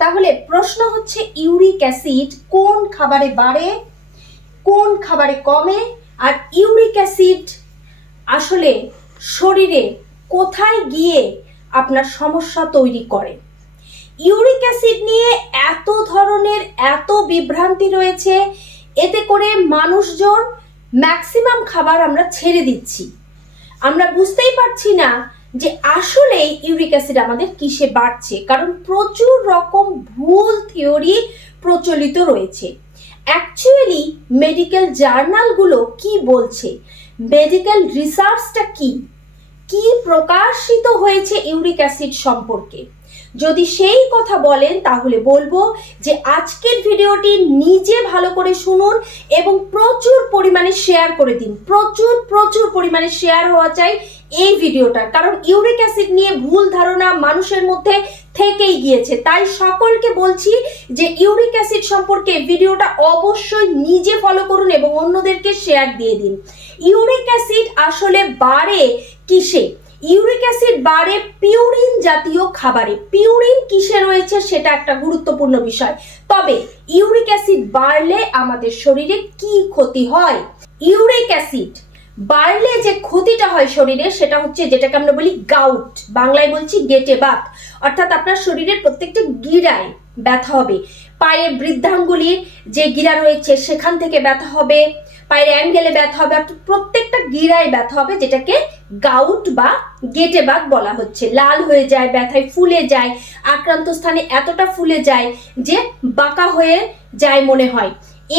তাহলে প্রশ্ন হচ্ছে ইউরিক অ্যাসিড কোন খাবারে বাড়ে, কোন খাবারে কমে, আর ইউরিক অ্যাসিড আসলে শরীরে কোথায় গিয়ে আপনার সমস্যা তৈরি করে? ইউরিক অ্যাসিড নিয়ে এত ধরনের এত বিভ্রান্তি রয়েছে, এতে করে মানুষজন ম্যাক্সিমাম খাবার আমরা ছেড়ে দিচ্ছি। আমরা বুঝতেই পারছি না যে আসলে ইউরিক অ্যাসিড আমাদের কিসে বাড়ছে? কারণ প্রচুর রকম ভুল থিওরি প্রচলিত রয়েছে। অ্যাকচুয়ালি মেডিকেল জার্নালগুলো কি বলছে? মেডিকেল রিসার্চটা কি? কি প্রকাশিত হয়েছে ইউরিক অ্যাসিড সম্পর্কে? যদি সেই কথা বলেন, তাহলে বলব যে আজকের ভিডিওটি নিজে ভালো করে শুনুন এবং প্রচুর পরিমাণে শেয়ার করে দিন। প্রচুর প্রচুর পরিমাণে শেয়ার হওয়া চাই এই ভিডিওটা কারণ ইউরিক অ্যাসিড নিয়ে ভুল ধারণা মানুষের মধ্যে থেকেই গিয়েছে। তাই সকলকে বলছি যে ইউরিক অ্যাসিড সম্পর্কে ভিডিওটা অবশ্যই নিজে ফলো করুন এবং অন্যদেরকে শেয়ার দিয়ে দিন। ইউরিক অ্যাসিড আসলে বাড়ে কিসে? ইউরিক অ্যাসিড বাড়ে পিউরিন জাতীয় খাবারে। পিউরিন কিসে রয়েছে সেটা একটা গুরুত্বপূর্ণ বিষয়। তবে ইউরিক অ্যাসিড বাড়লে আমাদের শরীরে কি ক্ষতি হয়? ইউরিক অ্যাসিড বাড়লে যে ক্ষতিটা হয় শরীরে সেটা হচ্ছে যেটাকে আমরা বলি গাউট বাংলায় বলছি গেটে বাত অর্থাৎ আপনার শরীরের প্রত্যেকটা গিরায় ব্যথা হবে। পায়ের বৃদ্ধাঙ্গুলির যে গিরা রয়েছে সেখান থেকে ব্যথা হবে। পায়ের অ্যাঙ্গেলে ব্যথা হবে প্রত্যেকটা গিরায় ব্যথা হবে, যেটাকে গাউট বা গেটে বাত বলা হচ্ছে। লাল হয়ে যায়, ব্যথায় ফুলে যায়, আক্রান্ত স্থানে এতটা ফুলে যায় যে বাঁকা হয়ে যায় মনে হয়।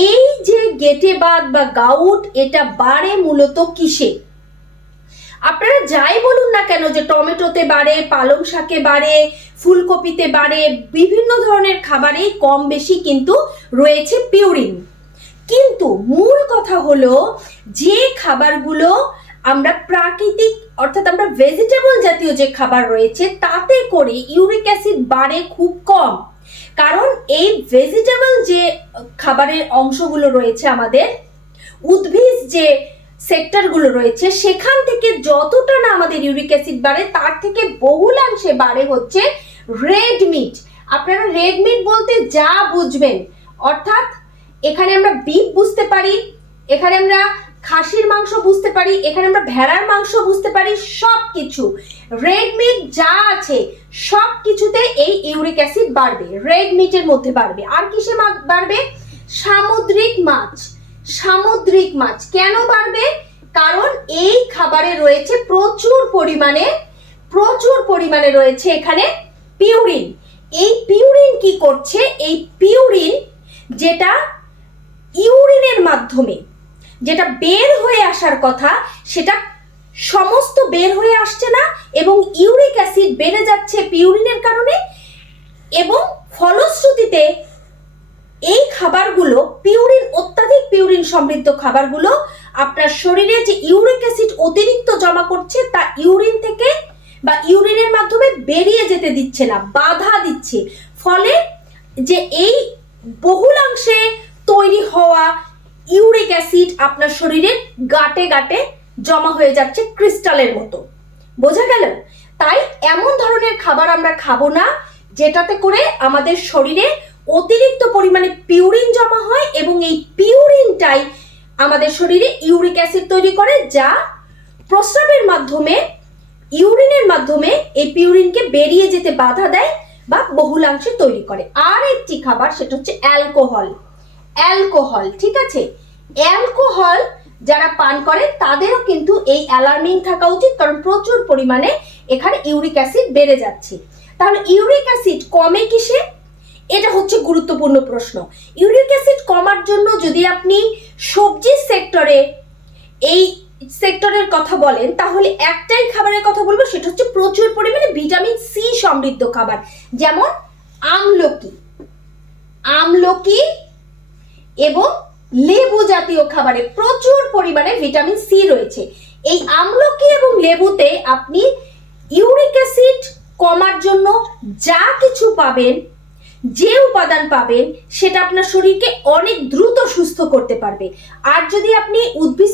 এই যে গেটে বাত বা গাউট এটা বাড়ে মূলত কিসে? আপনারা যাই বলুন না কেন যে টমেটোতে বাড়ে, পালং শাকে বাড়ে, ফুলকপিতে বাড়ে, বিভিন্ন ধরনের খাবারেই কম বেশি কিন্তু রয়েছে পিউরিন। কিন্তু মূল কথা হলো যে খাবারগুলো আমরা প্রাকৃতিক, অর্থাৎ আমরা ভেজিটেবল জাতীয় যে খাবার রয়েছে, তাতে করে ইউরিক অ্যাসিড বাড়ে খুব কম। কারণ এই ভেজিটেবল যে খাবারের অংশগুলো রয়েছে আমাদের, উদ্ভিদ যে সেক্টরগুলো রয়েছে, সেখান থেকে যতটা না আমাদের ইউরিক অ্যাসিড বাড়ে, তার থেকে বহুলাংশে বাড়ে হচ্ছে রেড মিট আপনারা রেড মিট বলতে যা বুঝবেন, অর্থাৎ এখানে আমরা বিফ বুঝতে পারি, এখানে আমরা খাসির মাংস বুঝতে পারি, এখানে আমরা ভেড়ার মাংস বুঝতে পারি সব কিছু রেড মিট যা আছে সব কিছুতে এই ইউরিক অ্যাসিড বাড়বে রেড মিটের মধ্যে বাড়বে। আর কিসে বাড়বে? সামুদ্রিক মাছ সামুদ্রিক মাছ। কেন বাড়বে? কারণ এই খাবারে রয়েছে প্রচুর পরিমাণে প্রচুর পরিমাণে রয়েছে এখানে পিউরিন এই পিউরিন কি করছে? এই পিউরিন যেটা ইউরিনের মাধ্যমে যেটা বের হয়ে আসার কথা, সেটা সমস্ত বের হয়ে আসছে না এবং ইউরিক অ্যাসিড বেড়ে যাচ্ছে পিউরিনের কারণে এবং ফলশ্রুতিতে এই খাবারগুলো, পিউরিন, অত্যাধিক পিউরিন সমৃদ্ধ খাবারগুলো আপনার শরীরে যে ইউরিক অ্যাসিড অতিরিক্ত জমা করছে, তা ইউরিন থেকে বা ইউরিনের মাধ্যমে বেরিয়ে যেতে দিচ্ছে না, বাধা দিচ্ছে। ফলে যে এই বহুলাংশে তৈরি হওয়া ইউরিক অ্যাসিড আপনার শরীরে গাটে গাটে জমা হয়ে যাচ্ছে ক্রিস্টালের মতো। বোঝা গেল? তাই এমন ধরনের খাবার আমরা খাব না, যেটাতে করে আমাদের শরীরে অতিরিক্ত পরিমাণে পিউরিন জমা হয় এবং এই পিউরিনটাই আমাদের শরীরে ইউরিক অ্যাসিড তৈরি করে, যা প্রস্রাবের মাধ্যমে, ইউরিনের মাধ্যমে এই পিউরিনকে বেরিয়ে যেতে বাধা দেয় বা বহুলাংশে তৈরি করে। আর একটি খাবার, সেটা হচ্ছে অ্যালকোহল। অ্যালকোহল, ঠিক আছে? অ্যালকোহল যারা পান করে, তাদেরও কিন্তু এই অ্যালার্মিং থাকা উচিত, কারণ প্রচুর পরিমাণে এখানে ইউরিক অ্যাসিড বেড়ে যাচ্ছে। তাহলে ইউরিক অ্যাসিড কমে কিসে? এটা হচ্ছে গুরুত্বপূর্ণ প্রশ্ন। ইউরিক অ্যাসিড কমার জন্য যদি আপনি সবজির সেক্টরে এই সেক্টরের কথা বলেন, তাহলে একটাই খাবারের কথা বলব, সেটা হচ্ছে প্রচুর পরিমাণে ভিটামিন সি সমৃদ্ধ খাবার, যেমন আমলকি। আমলকি এবং লেবু জাতীয় খাবারে প্রচুর পরিমাণে ভিটামিন সি রয়েছে। এই আমলকি এবং লেবুতে আপনি ইউরিক অ্যাসিড কমার জন্য যা কিছু পাবেন, যে উপাদান পাবেন, সেটা আপনার শরীরকে অনেক দ্রুত সুস্থ করতে পারবে। আর যদি আপনি উদ্ভিদ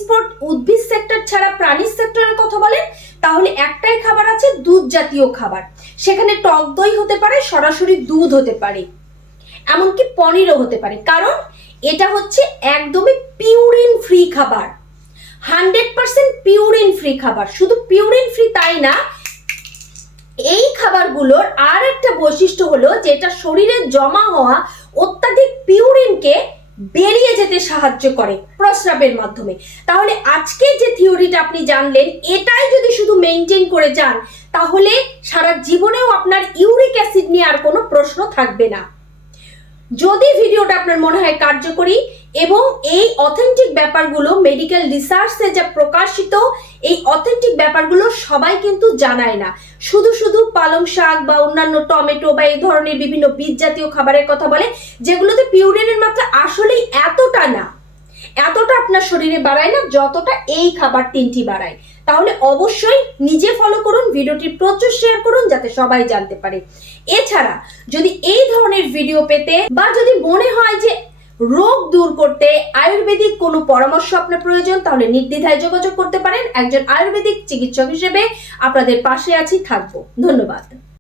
উদ্ভিদ সেক্টর ছাড়া প্রাণী সেক্টরের কথা বলেন, তাহলে একটাই খাবার আছে দুধ জাতীয় খাবার। সেখানে টক দই হতে পারে, সরাসরি দুধ হতে পারে। এমনকি পনিরও হতে পারে। কারণ এটা হচ্ছে একদমই পিউরিন ফ্রি খাবার। হান্ড্রেড পার্সেন্ট পিউরিন ফ্রি খাবার। শুধু পিউরিন ফ্রি তাই না, এই খাবারগুলোর আর একটা বৈশিষ্ট্য হলো যেটা শরীরে জমা হওয়া অত্যাধিক পিউরিনকে বেরিয়ে যেতে সাহায্য করে প্রস্রাবের মাধ্যমে। তাহলে আজকে যে থিওরিটা আপনি জানলেন, এটাই যদি শুধু মেনটেন করে যান, তাহলে সারা জীবনেও আপনার ইউরিক অ্যাসিড নিয়ে আর কোনো প্রশ্ন থাকবে না। যদি ভিডিওটা আপনার মনে হয় কার্যকরী এবং এই অথেন্টিক ব্যাপারগুলো মেডিকেল রিসার্চে যা প্রকাশিত, এই অথেন্টিক ব্যাপারগুলো সবাই কিন্তু জানায় না। শুধু শুধু পালং শাক বা অন্যান্য টমেটো বা এই ধরনের বিভিন্ন বীজ জাতীয় খাবারের কথা বলে, যেগুলোতে পিউরিনের মাত্রা আসলেই এতটা না। এতটা আপনার শরীরে বাড়ায় না, যতটা এই খাবার তিনটি বাড়ায়। তাহলে অবশ্যই নিজে ফলো করুন, ভিডিওটি প্রচুর শেয়ার করুন যাতে সবাই জানতে পারে। এছাড়া যদি এই ধরনের ভিডিও পেতে বা যদি মনে হয় যে রোগ দূর করতে আয়ুর্বেদিক কোনো পরামর্শ আপনার প্রয়োজন, তাহলে নির্দ্বিধায় যোগাযোগ করতে পারেন। একজন আয়ুর্বেদিক চিকিৎসক হিসেবে আপনাদের পাশে আছি, থাকব। ধন্যবাদ।